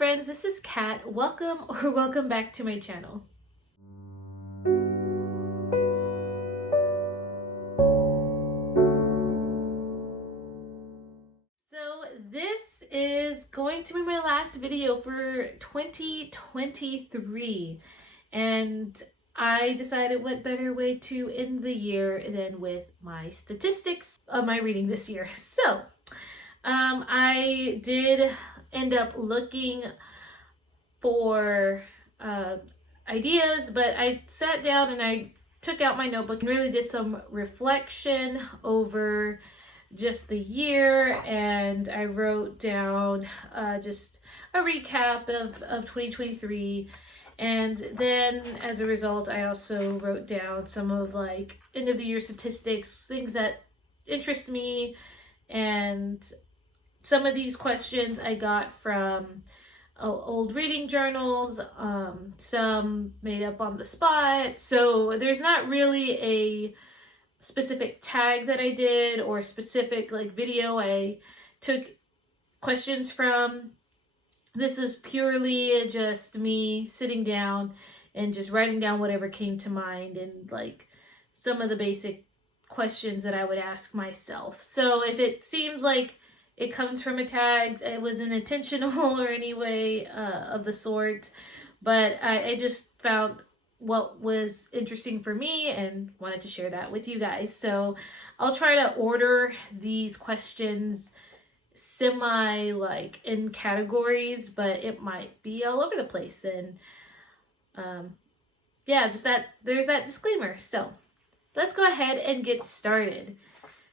friends, this is Kat. Welcome back to my channel. So this is going to be my last video for 2023, and I decided what better way to end the year than with my statistics of my reading this year. So I did end up looking for ideas, but I sat down and I took out my notebook and really did some reflection over just the year, and I wrote down just a recap of 2023. And then as a result, I also wrote down some of like end of the year statistics, things that interest me, and some of these questions I got from old reading journals, some made up on the spot. So there's not really a specific tag that I did or specific like video I took questions from. This was purely just me sitting down and just writing down whatever came to mind and like some of the basic questions that I would ask myself. So if it seems like it comes from a tag, it wasn't intentional or any way of the sort, but I just found what was interesting for me and wanted to share that with you guys. So I'll try to order these questions semi like in categories, but it might be all over the place. And yeah, just that there's that disclaimer. So let's go ahead and get started.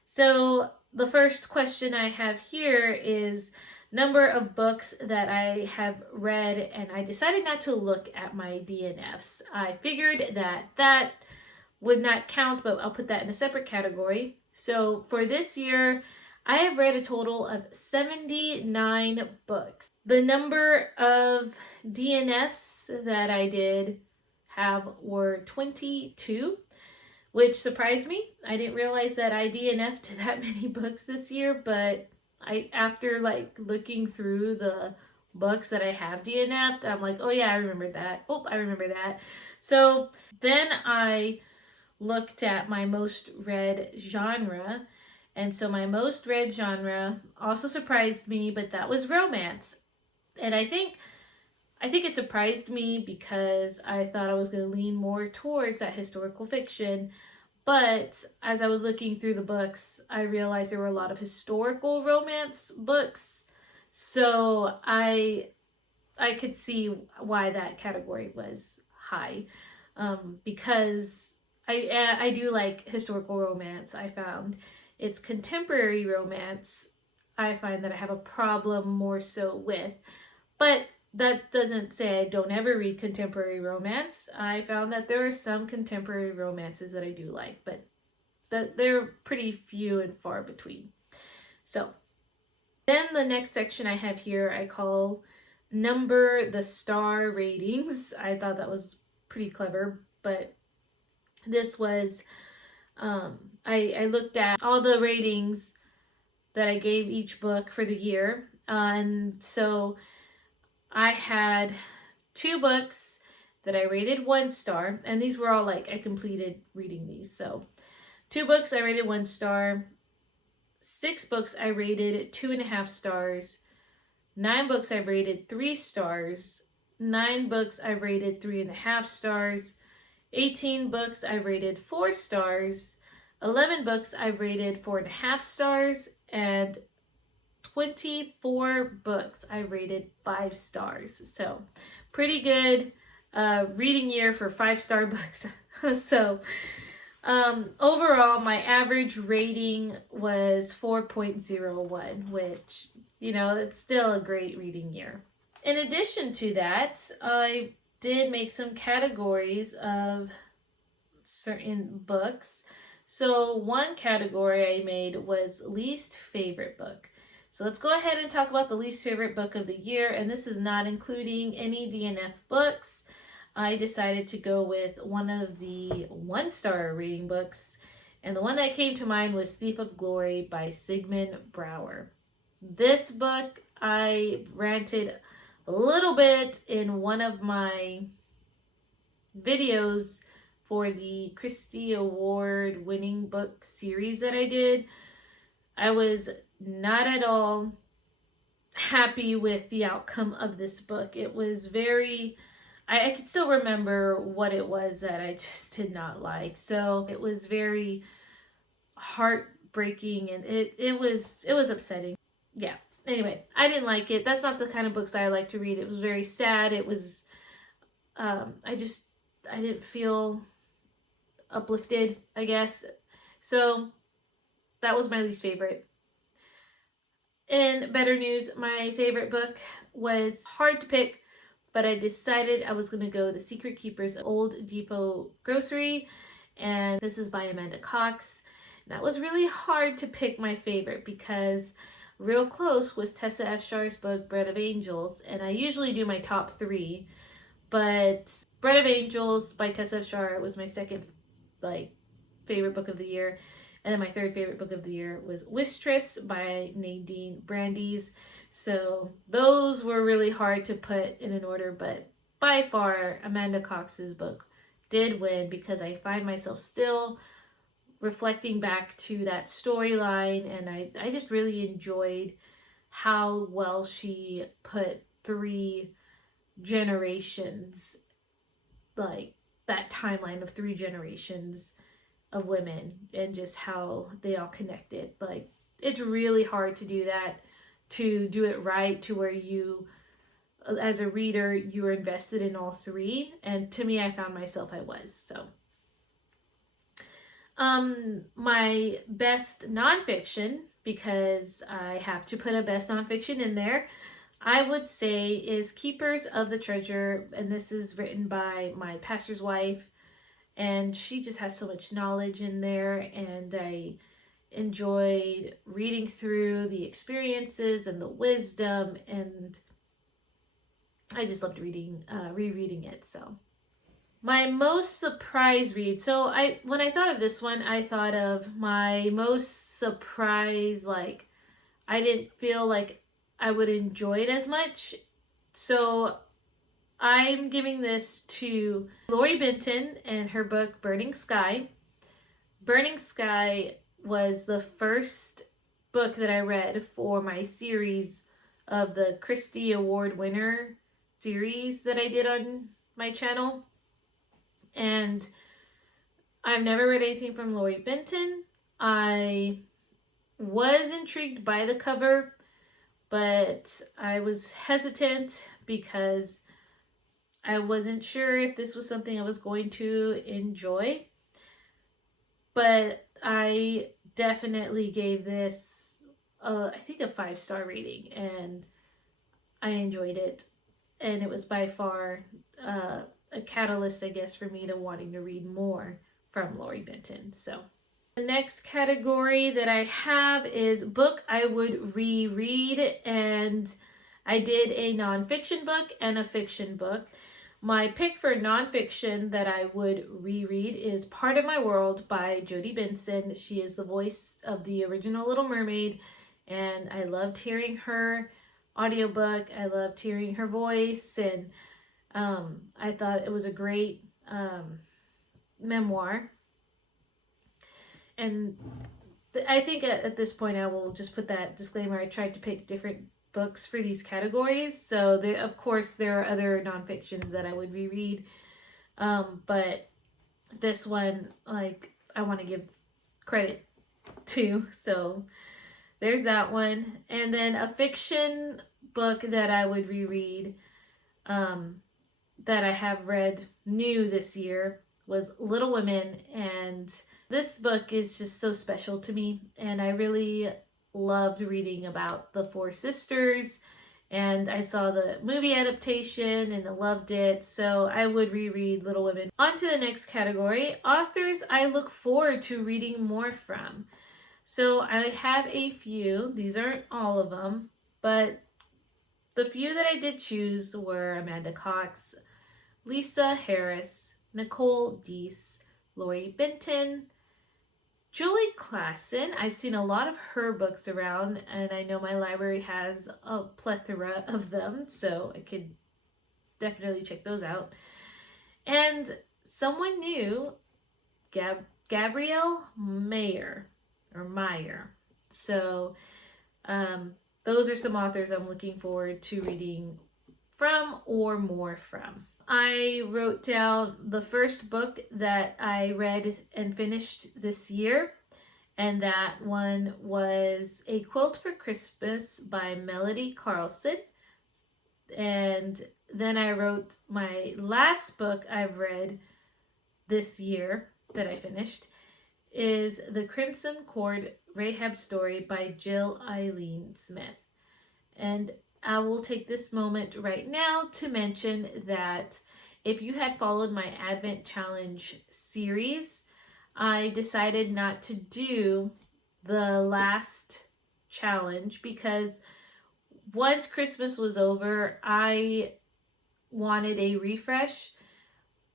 So the first question I have here is number of books that I have read, and I decided not to look at my DNFs. I figured that would not count, but I'll put that in a separate category. So for this year, I have read a total of 79 books. The number of DNFs that I did have were 22, which surprised me. I didn't realize that I DNF'd that many books this year, but after like looking through the books that I have DNF'd, I'm like, oh yeah, I remember that. Oh, I remember that. So then I looked at my most read genre, and so my most read genre also surprised me, but that was romance. And I think it surprised me because I thought I was going to lean more towards that historical fiction. But as I was looking through the books, I realized there were a lot of historical romance books. So I could see why that category was high, because I do like historical romance. I found it's contemporary romance I find that I have a problem more so with. But that doesn't say I don't ever read contemporary romance. I found that there are some contemporary romances that I do like, but they're pretty few and far between. So then the next section I have here I call number the star ratings. I thought that was pretty clever, but this was I looked at all the ratings that I gave each book for the year, and so I had 2 books that I rated 1 star, and these were all like I completed reading these. So 2 books I rated 1 star, 6 books I rated 2.5 stars, 9 books I rated 3 stars, 9 books I rated 3.5 stars, 18 books I rated 4 stars, 11 books I rated 4.5 stars, and 24 books I rated 5 stars. So pretty good reading year for 5-star books. So overall, my average rating was 4.01, which, you know, it's still a great reading year. In addition to that, I did make some categories of certain books. So one category I made was least favorite book. So let's go ahead and talk about the least favorite book of the year, and this is not including any DNF books. I decided to go with one of the 1-star rating books, and the one that came to mind was Thief of Glory by Sigmund Bauer. This book I ranted a little bit in one of my videos for the Christie Award winning book series that I did. I was not at all happy with the outcome of this book. It was very, I can still remember what it was that I just did not like. So it was very heartbreaking, and it was upsetting. Yeah. Anyway, I didn't like it. That's not the kind of books I like to read. It was very sad. It was I didn't feel uplifted, I guess. So that was my least favorite. In better news, my favorite book was hard to pick, but I decided I was going to go The Secret Keepers of Old Depot Grocery, and this is by Amanda Cox. That was really hard to pick my favorite because real close was Tessa F. Shar's book Bread of Angels, and I usually do my top 3, but Bread of Angels by Tessa F. Shar was my second favorite book of the year. And then my third favorite book of the year was Wistress by Nadine Brandeis. So those were really hard to put in an order, but by far Amanda Cox's book did win because I find myself still reflecting back to that storyline, and I just really enjoyed how well she put 3 generations, like that timeline of 3 generations of women and just how they all connected. Like, it's really hard to do that, to do it right, to where you as a reader you're invested in all 3, and to me I found myself I was. So my best nonfiction, because I have to put a best nonfiction in there, I would say is Keepers of the Treasure, and this is written by my pastor's wife, and she just has so much knowledge in there, and I enjoyed reading through the experiences and the wisdom, and I just loved rereading it. So my most surprise read. So when I thought of this one, I thought of my most surprise, like I didn't feel like I would enjoy it as much. So I'm giving this to Lori Benton and her book Burning Sky. Burning Sky was the first book that I read for my series of the Christie Award winner series that I did on my channel. And I've never read anything from Lori Benton. I was intrigued by the cover, but I was hesitant because I wasn't sure if this was something I was going to enjoy. But I definitely gave this, I think, a 5-star rating, and I enjoyed it. And it was by far a catalyst, I guess, for me to wanting to read more from Lori Benton. So the next category that I have is book I would reread, and I did a nonfiction book and a fiction book. My pick for nonfiction that I would reread is Part of My World by Jodi Benson. She is the voice of the original Little Mermaid, and I loved hearing her audiobook. I loved hearing her voice, and I thought it was a great memoir. And I think at this point I will just put that disclaimer. I tried to pick different books for these categories, so of course there are other nonfictions that I would reread, but this one, like, I want to give credit to, so there's that one. And then a fiction book that I would reread, that I have read new this year, was Little Women, and this book is just so special to me, and I really loved reading about the 4 sisters, and I saw the movie adaptation and I loved it, so I would reread Little Women. On to the next category, authors I look forward to reading more from. So I have a few, these aren't all of them, but the few that I did choose were Amanda Cox, Lisa Harris, Nicole Deese, Lori Benton, Julie Klassen, I've seen a lot of her books around, and I know my library has a plethora of them, so I could definitely check those out. And someone new, Gabrielle Mayer, or Meyer. So those are some authors I'm looking forward to reading from or more from. I wrote down the first book that I read and finished this year, and that one was A Quilt for Christmas by Melody Carlson. And then I wrote my last book I've read this year that I finished is The Crimson Cord Rahab Story by Jill Eileen Smith. And I will take this moment right now to mention that if you had followed my Advent Challenge series, I decided not to do the last challenge because once Christmas was over, I wanted a refresh.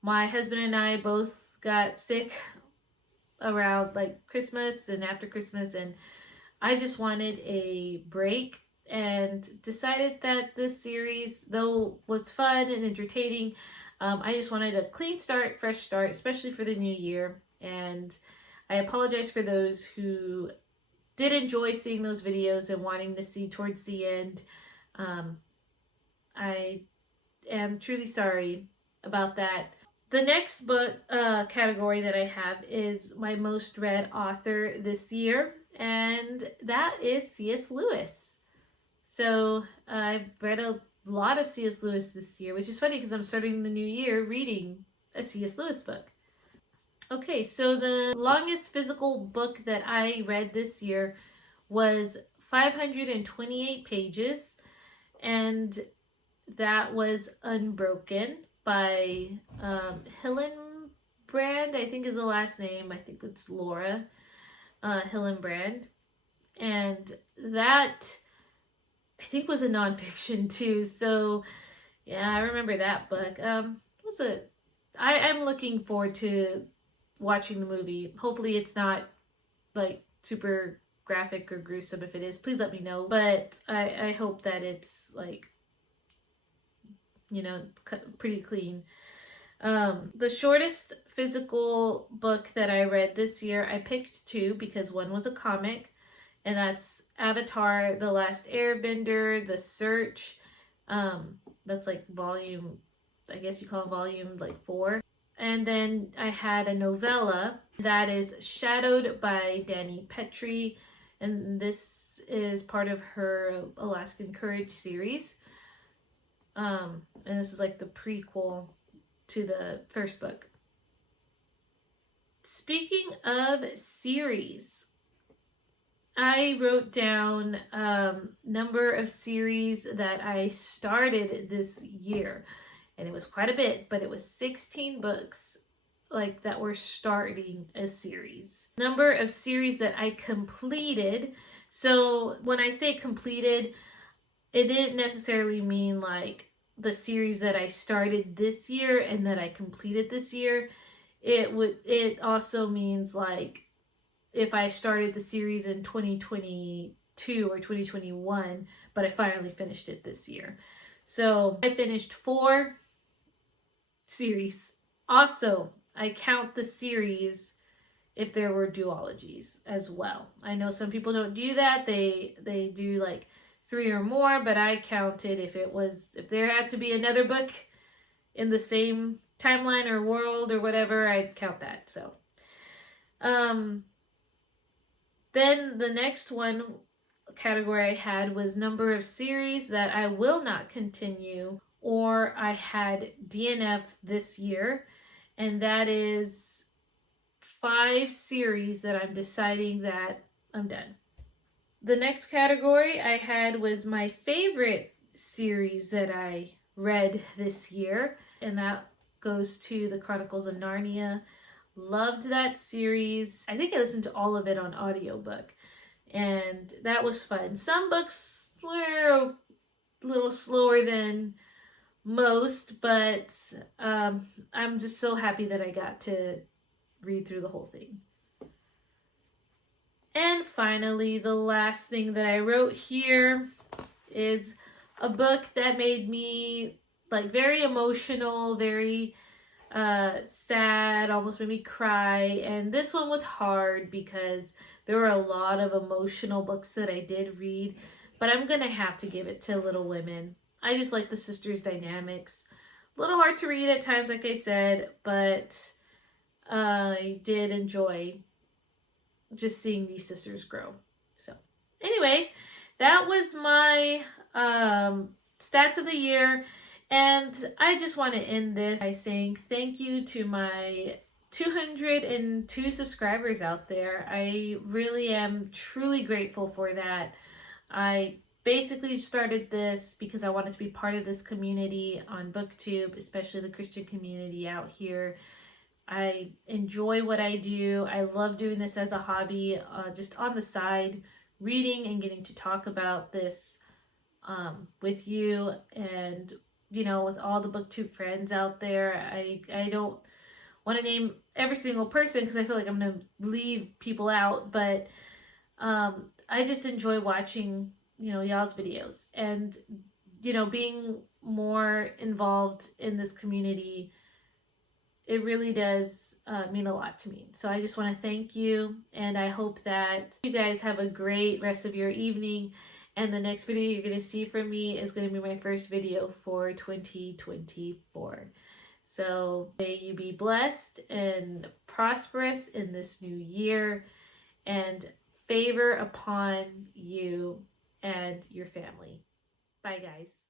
My husband and I both got sick around like Christmas and after Christmas, and I just wanted a break and decided that this series, though was fun and entertaining, I just wanted a clean start, fresh start, especially for the new year. And I apologize for those who did enjoy seeing those videos and wanting to see towards the end. I am truly sorry about that. The next book category that I have is my most read author this year, and that is C.S. Lewis. So I've read a lot of C.S. Lewis this year, which is funny because I'm starting the new year reading a C.S. Lewis book. Okay, so the longest physical book that I read this year was 528 pages, and that was Unbroken by Hillenbrand, I think is the last name. I think it's Laura Hillenbrand. And that, I think, was a nonfiction too. So yeah, I remember that book. I'm looking forward to watching the movie. Hopefully it's not like super graphic or gruesome. If it is, please let me know. But I hope that it's like, pretty clean. The shortest physical book that I read this year, I picked two because one was a comic, and that's Avatar: The Last Airbender, The Search. That's like volume, I guess you call it volume like 4. And then I had a novella that is Shadowed by Dani Petrie, and this is part of her Alaskan Courage series. And this was like the prequel to the first book. Speaking of series, I wrote down number of series that I started this year, and it was quite a bit, but it was 16 books like that were starting a series. Number of series that I completed. So when I say completed, it didn't necessarily mean like the series that I started this year and that I completed this year. It also means like if I started the series in 2022 or 2021, but I finally finished it this year. So I finished 4 series. Also, I count the series if there were duologies as well. I know some people don't do that. They do like 3 or more, but I counted if there had to be another book in the same timeline or world or whatever, I'd count that. So then the next one category I had was number of series that I will not continue or I had DNF this year, and that is 5 series that I'm deciding that I'm done. The next category I had was my favorite series that I read this year, and that goes to The Chronicles of Narnia. Loved that series. I think I listened to all of it on audiobook, and that was fun. Some books were a little slower than most, but I'm just so happy that I got to read through the whole thing. And finally, the last thing that I wrote here is a book that made me like very emotional, very sad, almost made me cry. And this one was hard because there were a lot of emotional books that I did read, but I'm gonna have to give it to Little Women. I just like the sisters' dynamics. A little hard to read at times, like I said, but I did enjoy just seeing these sisters grow. So, anyway, that was my stats of the year. And I just want to end this by saying thank you to my 202 subscribers out there. I really am truly grateful for that. I basically started this because I wanted to be part of this community on BookTube, especially the Christian community out here. I enjoy what I do. I love doing this as a hobby, just on the side, reading and getting to talk about this with you and, you know, with all the BookTube friends out there. I don't want to name every single person because I feel like I'm going to leave people out, but I just enjoy watching, you know, y'all's videos and, you know, being more involved in this community. It really does mean a lot to me. So I just want to thank you, and I hope that you guys have a great rest of your evening. And the next video you're going to see from me is going to be my first video for 2024. So may you be blessed and prosperous in this new year, and favor upon you and your family. Bye, guys.